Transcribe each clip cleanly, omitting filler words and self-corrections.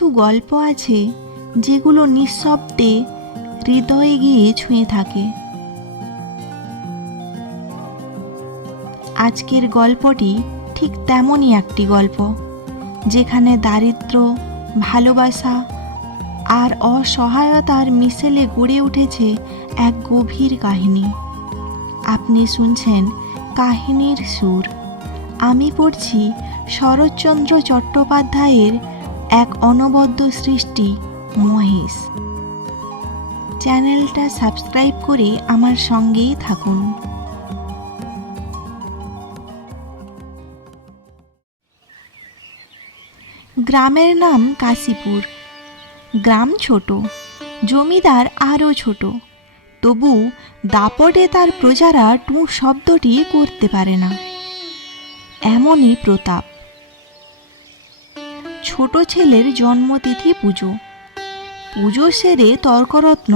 কিছু গল্প আছে যেগুলো নিঃশব্দে হৃদয়ে গিয়ে ছুঁয়ে থাকে। আজকের গল্পটি ঠিক তেমনই একটি গল্প, যেখানে দারিদ্র্য, ভালোবাসা আর অসহায়তার মিশেলে গড়ে উঠেছে এক গভীর কাহিনী। আপনি শুনছেন কাহিনীর সুর। আমি পড়ছি শরৎচন্দ্র চট্টোপাধ্যায়ের এক অনবদ্য সৃষ্টি মহেশ। চ্যানেলটা সাবস্ক্রাইব করে আমার সঙ্গেই থাকুন। গ্রামের নাম কাশীপুর। গ্রাম ছোট, জমিদার আরও ছোট, তবু দাপটে তার প্রজারা টু শব্দটি করতে পারে না, এমনই প্রতাপ। ছোট ছেলের জন্মতিথি পুজো। পুজো সেরে তর্করত্ন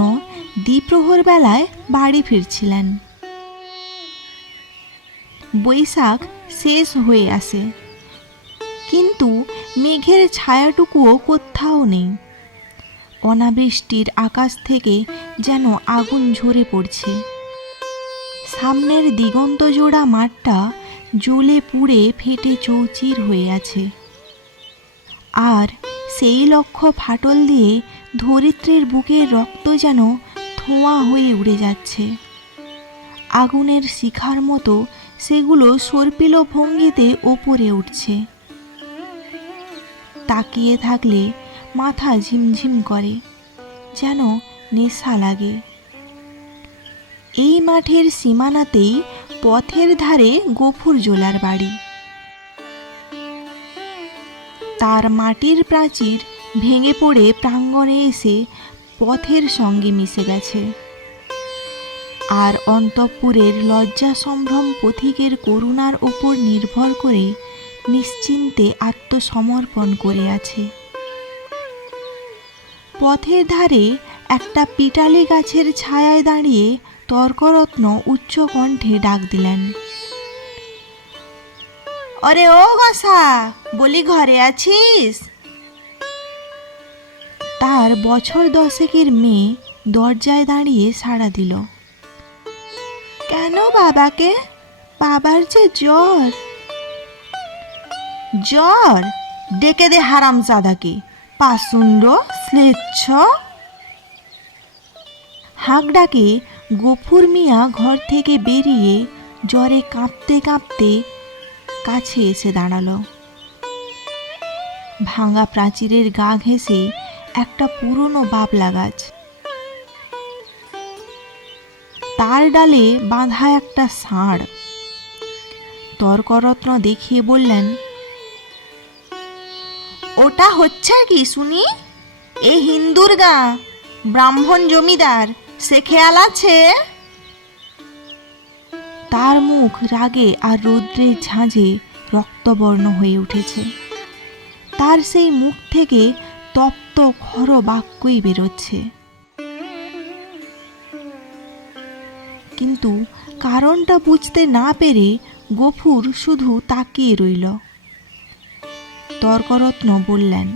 দ্বিপ্রহর বেলায় বাড়ি ফিরছিলেন। বৈশাখ শেষ হয়ে আসে, কিন্তু মেঘের ছায়াটুকুও কোথাও নেই। অনাবৃষ্টির আকাশ থেকে যেন আগুন ঝরে পড়ছে। সামনের দিগন্ত জোড়া মাঠটা জ্বলে পুড়ে ফেটে চৌচির হয়ে আছে, আর সেই লক্ষ্য ফাটল দিয়ে ধরিত্রীর বুকের রক্ত যেন ধোঁয়া হয়ে উড়ে যাচ্ছে। আগুনের শিখার মতো সেগুলো সর্পিল ভঙ্গিতে ওপরে উঠছে। তাকিয়ে থাকলে মাথা ঝিমঝিম করে, যেন নেশা লাগে। এই মাঠের সীমানাতেই পথের ধারে গফুরজোলার বাড়ি। তার মাটির প্রাচীর ভেঙে পড়ে প্রাঙ্গণে এসে পথের সঙ্গে মিশে গেছে, আর অন্তঃপুরের লজ্জা সম্ভ্রম পথিকের করুণার ওপর নির্ভর করে নিশ্চিন্তে আত্মসমর্পণ করে আছে। পথের ধারে একটা পিটালি গাছের ছায়ায় দাঁড়িয়ে তর্করত্ন উচ্চ কণ্ঠে ডাক দিলেন, "অরে ও গোসা, বলি ঘরে আছিস?" তার বছর 10 মেয়ে দরজায় দাঁড়িয়ে সাড়া দিল। "কেন বাবাকে? বাবার যে জ্বর।" "জ্বর? ডেকে দে হারামজাদাকে, পাশুন্ড শ্লেচ্ছ।" হাঁক ডাকে গফুর মিয়া ঘর থেকে বেরিয়ে জ্বরে কাঁপতে কাঁপতে কাছে এসে দাঁড়ালো। ভাঙা প্রাচীরের গা ঘেঁষে একটা পুরনো বাবলা গাছ, তার ডালে বাঁধা একটা ষাঁড়। তর্করত্ন দেখিয়ে বললেন, "ওটা হচ্ছে কি শুনি? এ হিন্দুর গা, ব্রাহ্মণ জমিদার, সে খেয়াল আছে?" তার মুখ রাগে আর রৌদ্রের ঝাঁঝে রক্তবর্ণ হয়ে উঠেছে। তার সেই মুখ থেকে তপ্ত খর বাক্যই বেরোচ্ছে, কিন্তু কারণটা বুঝতে না পেরে গফুর শুধু তাকিয়ে রইল। তর্করত্ন বললেন,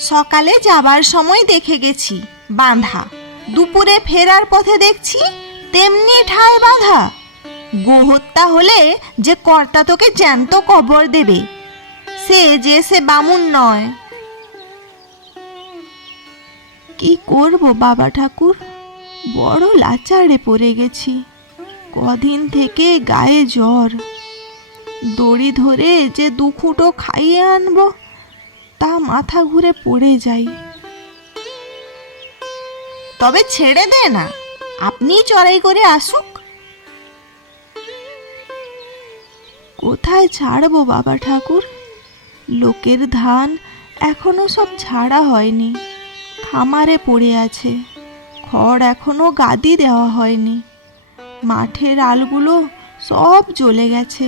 "সকালে যাবার সময় দেখে গেছি বাঁধা, দুপুরে ফেরার পথে দেখছি তেমনি ঠায় বাঁধা। গোহত্যা হলে যে কর্তা তোকে জ্যান্ত কবর দেবে, সে বামুন নয়।" কি করব বাবা ঠাকুর, বড় লাচারে পড়ে গেছি। কদিন থেকে গায়ে জ্বর, দড়ি ধরে যে দুখুটো খাইয়ে আনবো তা মাথা ঘুরে পড়ে যাই। তবে ছেড়ে দে না, আপনি চড়াই করে আসুক। কোথায় ছাড়বো বাবা ঠাকুর? লোকের ধান এখনো সব ঝাড়া হয়নি, খামারে পড়ে আছে। খড় এখনো গাদি দেওয়া হয়নি। মাঠের আলগুলো সব জ্বলে গেছে,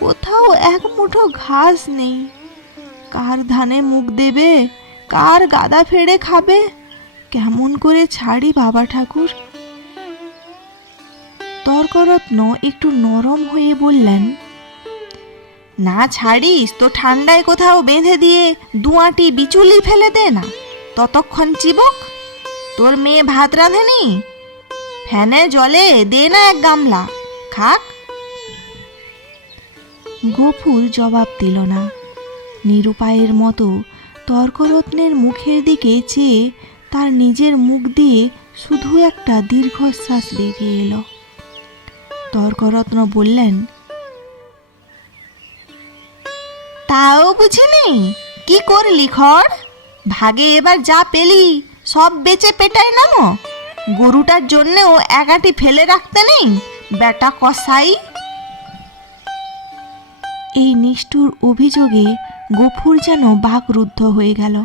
কোথাও এক মুঠো ঘাস নেই। কার ধানে মুখ দেবে, কার গাদা ফেড়ে খাবে? কেমন করে ছাড়ি বাবা ঠাকুর? তর্করত্ন একটু নরম হয়ে বললেন, না ছাড়িস তো ঠান্ডায় কোথাও বেঁধে দিয়ে দুয়াটি বিচুলি ফেলে দে না, ততক্ষণ চিবক। তোর মেয়ে ভাত রাঁধেনি? ফ্যানে জলে দে না এক গামলা, খাক। গফুর জবাব দিল না। নিরুপায়ের মতো তর্করত্নের মুখের দিকে চেয়ে তার নিজের মুখ দিয়ে শুধু একটা দীর্ঘশ্বাস বেরিয়ে এলো। তর্করত্ন বললেন, তাও বুঝিনি, কি করলি খড়? ভাগে এবার যা পেলি সব বেচে পেটায় নামো। গরুটার জন্যেও একাটি ফেলে রাখতে নেই, বেটা কসাই। এই নিষ্ঠুর অভিযোগে গফুর যেন বাকরুদ্ধ হয়ে গেল।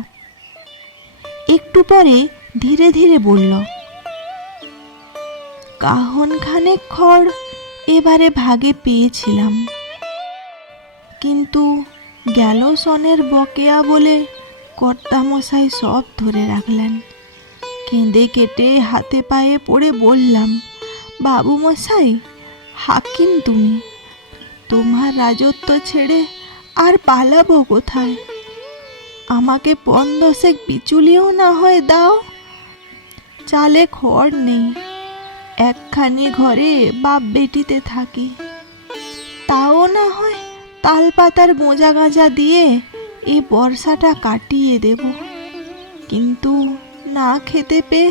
একটু পরে ধীরে ধীরে বলল, কাহন খানেক খড় এবারে ভাগে পেয়েছিলাম, কিন্তু গেল সনের বকেয়া বলে কর্তামশাই সব ধরে রাখলেন। কেঁদে কেটে হাতে পায়ে পড়ে বললাম, বাবু মশাই, হাকিম তুমি, তোমার রাজত্ব ছেড়ে আর পালাবো কোথায়? আমাকে ৫-১০ বিচুলিও না হয় দাও। চালে খড় নেই, একখানি ঘরে বাপ বেটিতে থাকি, তাও না হয় তাল পাতার গোঁজা গাঁজা দিয়ে এ বর্ষাটা কাটিয়ে দেব। কিন্তু না খেতে পেয়ে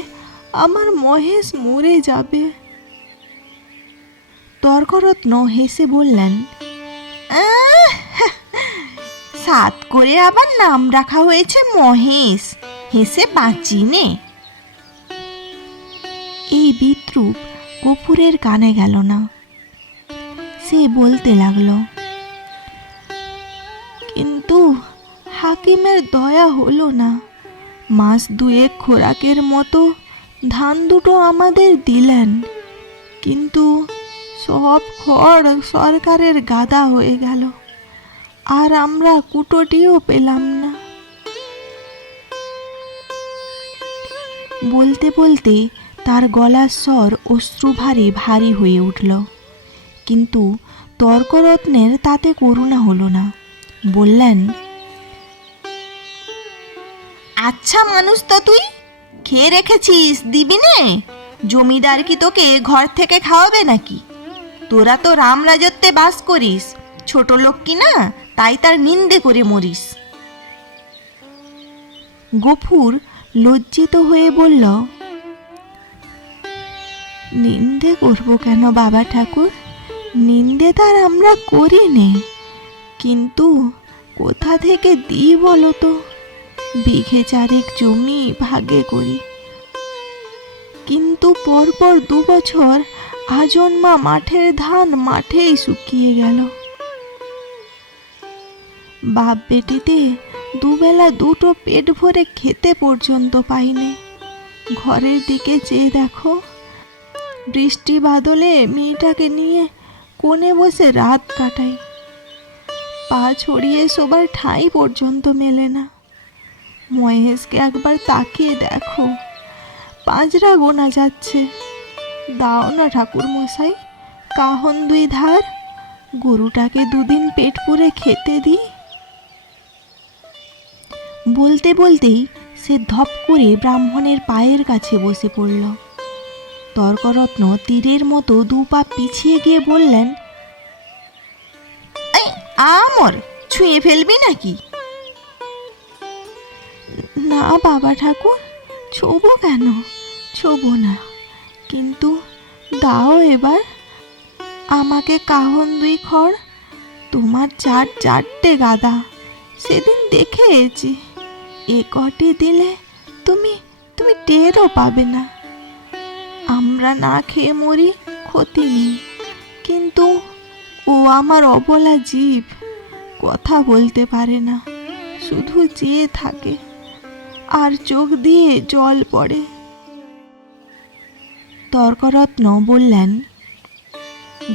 আমার মহেশ মরে যাবে। তর্করত্ন হেসে বললেন, সাত করে আবার নাম রাখা হয়েছে মহেশ, হেসে বাঁচি নে। এই বিদ্রূপ গফুরের কানে গেল না। সে বলতে লাগলো, কিন্তু হাকিমের দয়া হলো না। মাস দুয়েক খোরাকের মতো ধান দুটো আমাদের দিলেন, কিন্তু সব খড় সরকারের গাদা হয়ে গেল, আর আমরা কুটোটিও পেলাম না। বলতে বলতে তার গলার স্বর অশ্রুভারে ভারী হয়ে উঠল, কিন্তু তর্করত্নের তাতে করুণা হলো না। বললেন, আচ্ছা মানুষ তো তুই, খেয়ে রেখেছিস, দিবি নে? জমিদার কি তোকে ঘর থেকে খাওয়াবে নাকি? তোরা তো রাম রাজত্বে বাস করিস, ছোট লোক কি না, তাই তার নিন্দে করে মরিস। গফুর লজ্জিত হয়ে বলল, নিন্দে করব কেন বাবা ঠাকুর? নিন্দে তার আমরা করি নে, কিন্তু কোথা থেকে দিই বলো তো? বিঘে চারেক জমি ভাগে করি, কিন্তু পরপর ২ বছর আজন্মা মাঠের ধান মাঠেই শুকিয়ে গেল। বাপ বেটিতে দুবেলা দুটো পেট ভরে খেতে পর্যন্ত পাইনি। ঘরের দিকে চেয়ে দেখো, বৃষ্টি বাদলে মেয়েটাকে নিয়ে কোণে বসে রাত কাটাই, পা ছড়িয়ে শোবার ঠাঁই পর্যন্ত মেলে না। মহেশকে একবার তাকিয়ে দেখো, পাঁজরা গোনা যাচ্ছে। দাও না ঠাকুর মশাই, কাহন ২ ধার, গরুটাকে ২ দিন পেট পুরে খেতে দিই। বলতে বলতেই সে ধপ করে ব্রাহ্মণের পায়ের কাছে বসে পড়ল। তর্করত্ন তীরের মতো ২ পা পিছিয়ে গিয়ে বললেন, এই আমর, ছুঁয়ে ফেলবি নাকি? না বাবা ঠাকুর, ছোবো কেন? ছোবো না, কিন্তু দাও এবার। আমাকে কাহন ২ খড়, তোমার ৪টে গাদা, সেদিন দেখে এসেছি। এ কটি দিলে তুমি টেরও পাবে না। আমরা না খেয়ে মরি, ক্ষতি নেই, কিন্তু ও আমার অবলা জীব, কথা বলতে পারে না, শুধু চেয়ে থাকে, আর চোখ দিয়ে জল পড়ে। তর্করত্ন বললেন,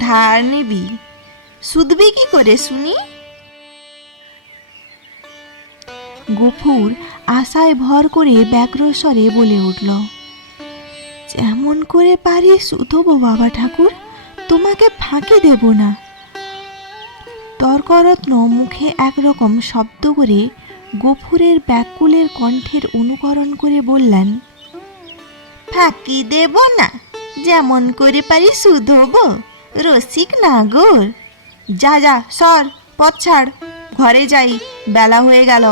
ধার নিবি, শুধবি কি করে শুনি? গফুর আশায় ভর করে ব্যগ্রস্বরে বলে উঠল, যেমন করে পারি শুধবো বাবা ঠাকুর, তোমাকে ফাঁকি দেব না। তর্করত্ন মুখে একরকম শব্দ করে গফুরের ব্যাকুলের কণ্ঠের অনুকরণ করে বললেন, ফাঁকি দেব না, যেমন করে পারি শুধোব, রসিক নাগর। যা যা সর, পথ ছাড়, ঘরে যাই, বেলা হয়ে গেল।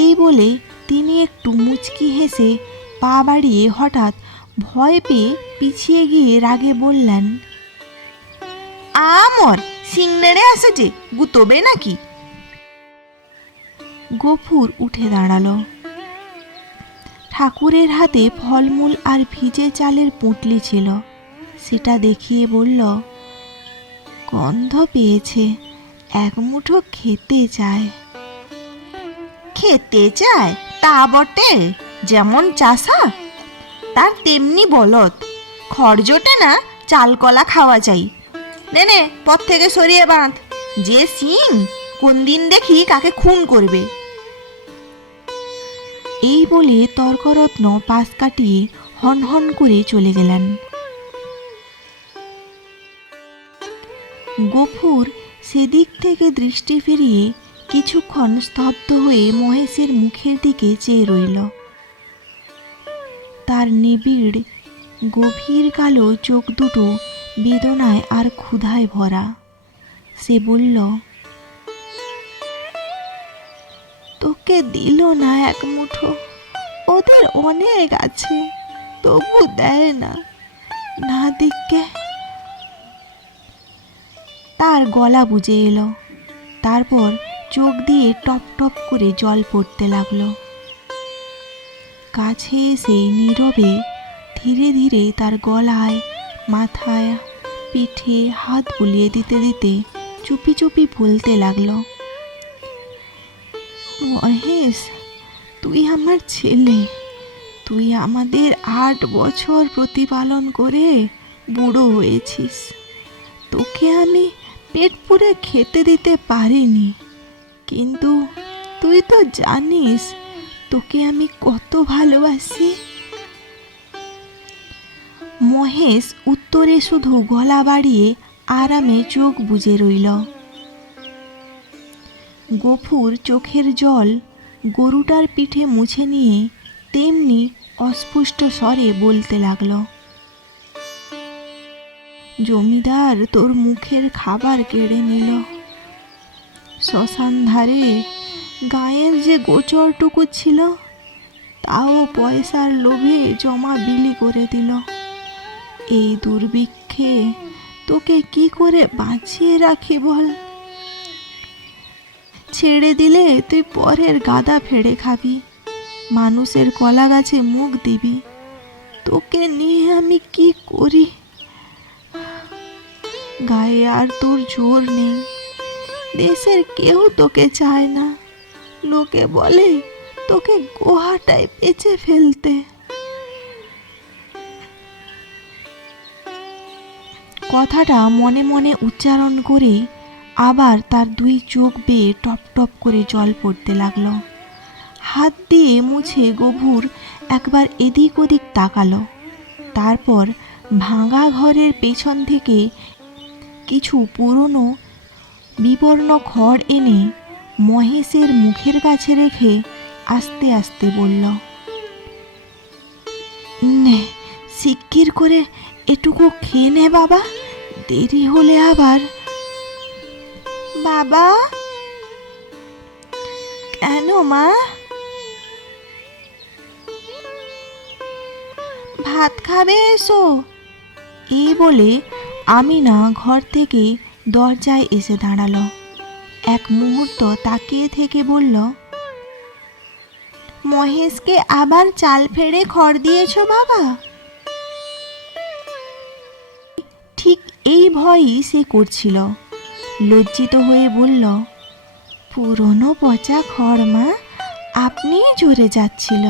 এই বলে তিনি একটু মুচকি হেসে পা বাড়িয়ে হঠাৎ ভয় পেয়ে পিছিয়ে গিয়ে রাগে বললেন, আমর সিংড়ে আসে যে, গুতবে নাকি? গফুর উঠে দাঁড়ালো। ঠাকুরের হাতে ফলমূল আর ভিজে চালের পুঁটলি ছিল, সেটা দেখিয়ে বলল, গন্ধ পেয়েছে, এক মুঠো খেতে চায়। খেতে চায় তা বটে, যেমন চাষা তার তেমনি বলদ। খড় জোটে না, চাল কলা খাওয়া চাই। নে নে, পথ থেকে সরিয়ে বাঁধ, যে সিং কোন দিন দেখি কাকে খুন করবে। এই বলে তর্করত্ন পাশ কাটিয়ে হনহন করে চলে গেলেন। গফুর সেদিক থেকে দৃষ্টি ফিরিয়ে কিছুক্ষণ স্তব্ধ হয়ে মহেশের মুখের দিকে চেয়ে রইল। তার নিবিড় গভীর কালো চোখ দুটো বেদনায় আর ক্ষুধায় ভরা। সে বলল, তোকে দিল না এক মুঠো, ওদের অনেক আছে, তবু দেয় না, না দিকে। তার গলা বুঝে এলো, তারপর চোখ দিয়ে টপ টপ করে জল পড়তে লাগলো। কাছে এসে নীরবে ধীরে ধীরে তার গলায়, মাথায়, পিঠে হাত বুলিয়ে দিতে দিতে চুপি চুপি বলতে লাগলো, মহেশ, তুই আমার ছেলে, তুই আমাদের 8 বছর প্রতিপালন করে বুড়ো হয়েছিস। তোকে আমি পেট পুরে খেতে দিতে পারিনি, কিন্তু তুই তো জানিস তোকে আমি কত ভালোবাসি। মহেশ উত্তরে শুধু গলা বাড়িয়ে আরামে চোখ বুজে রইল। গফুর চোখের জল গরুটার পিঠে মুছে নিয়ে তেমনি অস্পষ্ট স্বরে বলতে লাগলো, জমিদার তোর মুখের খাবার কেড়ে নিল। শ্মশান ধারে গায়ের যে গোচরটুকু ছিল, তাও পয়সার লোভে জমা বিলি করে দিল। এই দুর্ভিক্ষে তোকে কি করে বাঁচিয়ে রাখি বল? ছেড়ে দিলে তুই পরের গাদা ফেড়ে খাবি, মানুষের কলা গাছে মুখ দিবি। তোকে নিয়ে আমি কি করি? গায়ে আর তোর জোর নেই, দেশের কেউ তোকে চায় না, লোকে বলে তোকে গোহাটায় বেচে ফেলতে। কথাটা মনে মনে উচ্চারণ করে আবার তার 2 চোখ বেয়ে টপ টপ করে জল পড়তে লাগলো। হাত দিয়ে মুছে গভুর একবার এদিক ওদিক তাকালো, তারপর ভাঙা ঘরের পেছন থেকে কিছু পুরনো বিবর্ণ খড় এনে মহেশের মুখের কাছে রেখে আস্তে আস্তে বলল, নে, শিগগির করে এটুকু খেয়ে নে বাবা, দেরি হলে আবার। বাবা? কেন মা? ভাত খাবে, এসো। এই বলে আমিনা ঘর থেকে দরজায় এসে দাঁড়ালো। এক মুহূর্ত তাকিয়ে থেকে বলল, মহেশকে আবার চাল ফেড়ে খড় দিয়েছ বাবা? ঠিক এই ভয়ই সে করছিল। লজ্জিত হয়ে বলল, পুরনো পচা খড় মা, আপনি জোরে যাচ্ছিল।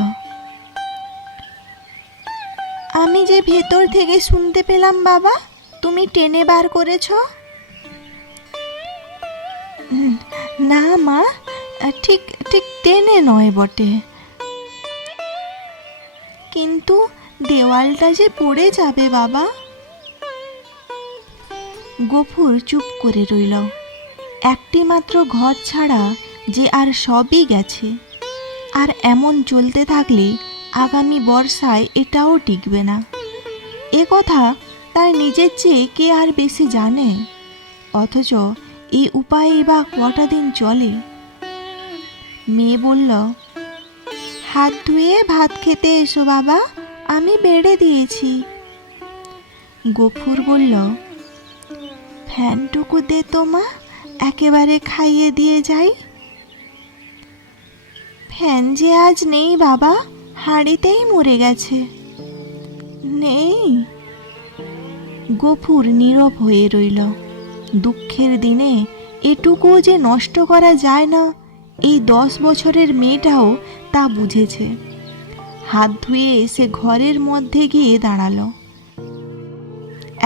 আমি যে ভেতর থেকে শুনতে পেলাম বাবা, তুমি টেনে বার করেছ। না মা, ঠিক ঠিক টেনে নয় বটে, কিন্তু দেওয়ালটা যে পড়ে যাবে বাবা। গফুর চুপ করে রইল। একটি মাত্র ঘর ছাড়া যে আর সবই গেছে। আর এমন চলতে থাকলে আগামী বর্ষায় এটাও টিকবে না। এ কথা তার নিজের চেয়ে কে আর বেশি জানে। অথচ এই উপায়েই বা কটা দিন চলে। মেয়ে বলল, হাত ধুয়ে ভাত খেতে এসো বাবা, আমি বেড়ে দিয়েছি। গফুর বলল, ফ্যানটুকু দে তো মা, একেবারে খাইয়ে দিয়ে যাই। ফ্যান যে আজ নেই বাবা, হাঁড়িতেই মরে গেছে। নেই? গফুর নীরব হয়ে রইল। দুঃখের দিনে এটুকুও যে নষ্ট করা যায় না, এই 10 বছরের মেয়েটাও তা বুঝেছে। হাত ধুয়ে সে ঘরের মধ্যে গিয়ে দাঁড়ালো।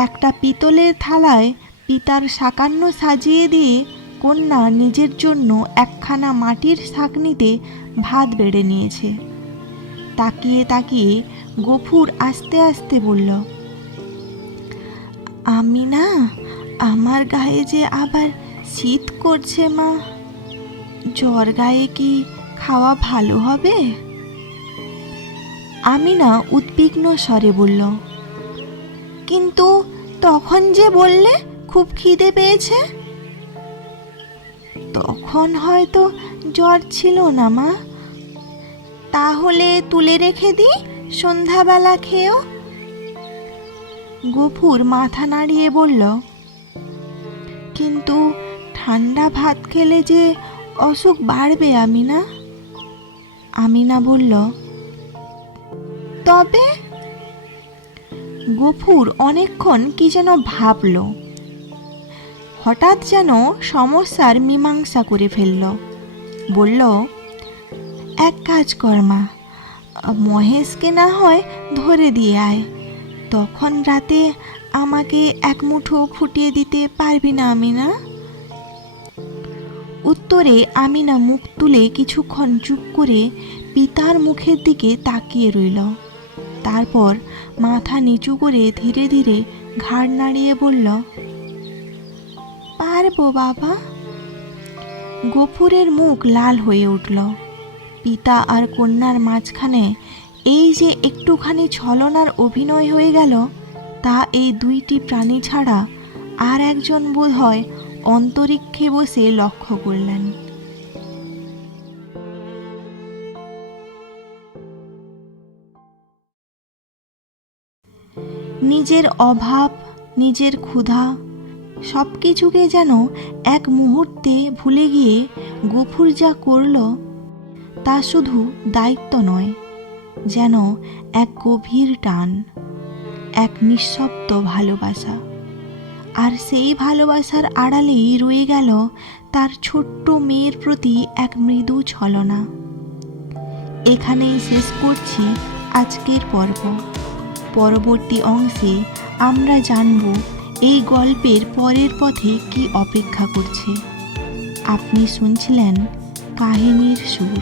একটা পিতলের থালায় পিতার সাকান্ন সাজিয়ে দিয়ে কন্যা নিজের জন্য একখানা মাটির ছাঁকনিতে ভাত বেড়ে নিয়েছে। তাকিয়ে তাকিয়ে গফুর আস্তে আস্তে বলল, আমি না, আমার গায়ে যে আবার শীত করছে মা, জ্বর গায়ে কি খাওয়া ভালো হবে? আমি না উদ্বিগ্ন স্বরে বলল, কিন্তু তখন যে বললে খুব খিদে পেয়েছে। তখন হয়তো জ্বর ছিল না মা, তাহলে তুলে রেখে দিই, সন্ধ্যাবেলা খেয়েও। গফুর মাথা নাড়িয়ে বলল, কিন্তু ঠান্ডা ভাত খেলে যে অসুখ বাড়বে আমিনা। আমিনা বলল, তবে? গফুর অনেকক্ষণ কি যেন ভাবল। হঠাৎ যেন সমস্যার মীমাংসা করে ফেলল। বলল, এক কাজ কর মা, মহেশকে না হয় ধরে দিয়ে আয়, তখন রাতে আমাকে এক মুঠো ফুটিয়ে দিতে পারবি না আমিনা? উত্তরে আমিনা মুখ তুলে কিছুক্ষণ চুপ করে পিতার মুখের দিকে তাকিয়ে রইল। তারপর মাথা নিচু করে ধীরে ধীরে ঘাড় নাড়িয়ে বলল, পারবো বাবা। গফুরের মুখ লাল হয়ে উঠল। পিতা আর কন্যার মাঝখানে এই যে একটুখানি ছলনার অভিনয় হয়ে গেল, তা এই দুইটি প্রাণী ছাড়া আর একজন বোধ হয় অন্তরিক্ষে বসে লক্ষ্য করলেন। নিজের অভাব, নিজের ক্ষুধা, সব কিছুকে যেন এক মুহূর্তে ভুলে গিয়ে গফুর যা করল, তা শুধু দায়িত্ব নয়, যেন এক গভীর টান, এক নিঃশব্দ ভালোবাসা। আর সেই ভালোবাসার আড়ালেই রয়ে গেল তার ছোট্ট মেয়ের প্রতি এক মৃদু ছলনা। এখানেই শেষ করছি আজকের পর্ব। পরবর্তী অংশে আমরা জানব এই গল্পের পরের পথে কি অপেক্ষা করছে। আপনি শুনছিলেন কাহিনীর সুর।